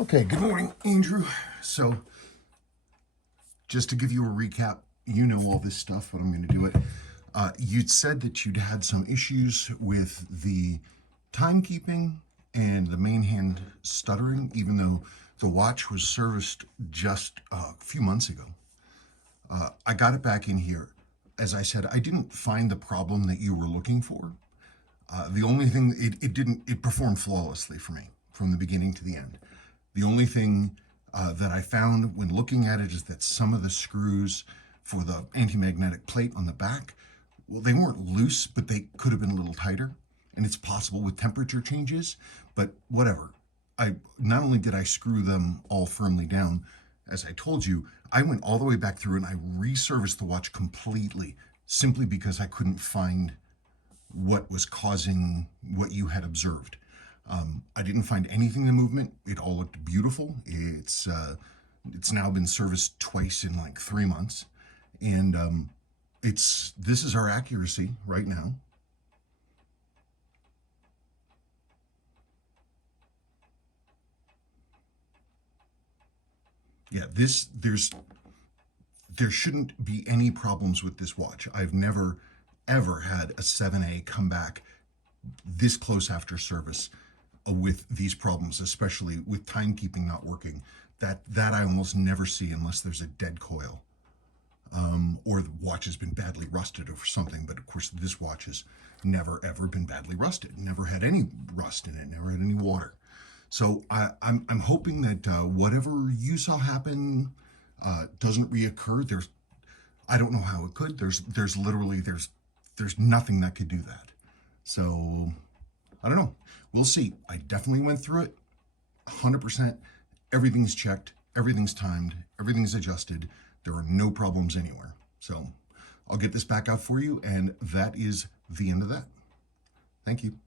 Okay, good morning, Andrew. So, just to give you a recap, you know all this stuff, but I'm going to do it. You'd said that you'd had some issues with the timekeeping and the main hand stuttering, even though the watch was serviced just a few months ago. I got it back in here. As I said, I didn't find the problem that you were looking for. The only thing, it performed flawlessly for me from the beginning to the end. The only thing that I found when looking at it is that some of the screws for the anti-magnetic plate on the back, well, they weren't loose, but they could have been a little tighter. And it's possible with temperature changes, but whatever. Not only did I screw them all firmly down, as I told you, I went all the way back through and I reserviced the watch completely, simply because I couldn't find what was causing what you had observed. I didn't find anything in the movement. It all looked beautiful. It's now been serviced twice in like 3 months, and this is our accuracy right now. Yeah, there shouldn't be any problems with this watch. I've never ever had a 7A come back this close after service with these problems, especially with timekeeping not working. That I almost never see unless there's a dead coil, or the watch has been badly rusted or something. But of course, this watch has never ever been badly rusted. Never had any rust in it. Never had any water. So I'm hoping that whatever you saw happen doesn't reoccur. I don't know how it could. There's literally nothing that could do that. So I don't know. We'll see. I definitely went through it 100%. Everything's checked, everything's timed, everything's adjusted. There are no problems anywhere. So I'll get this back out for you, and that is the end of that. Thank you.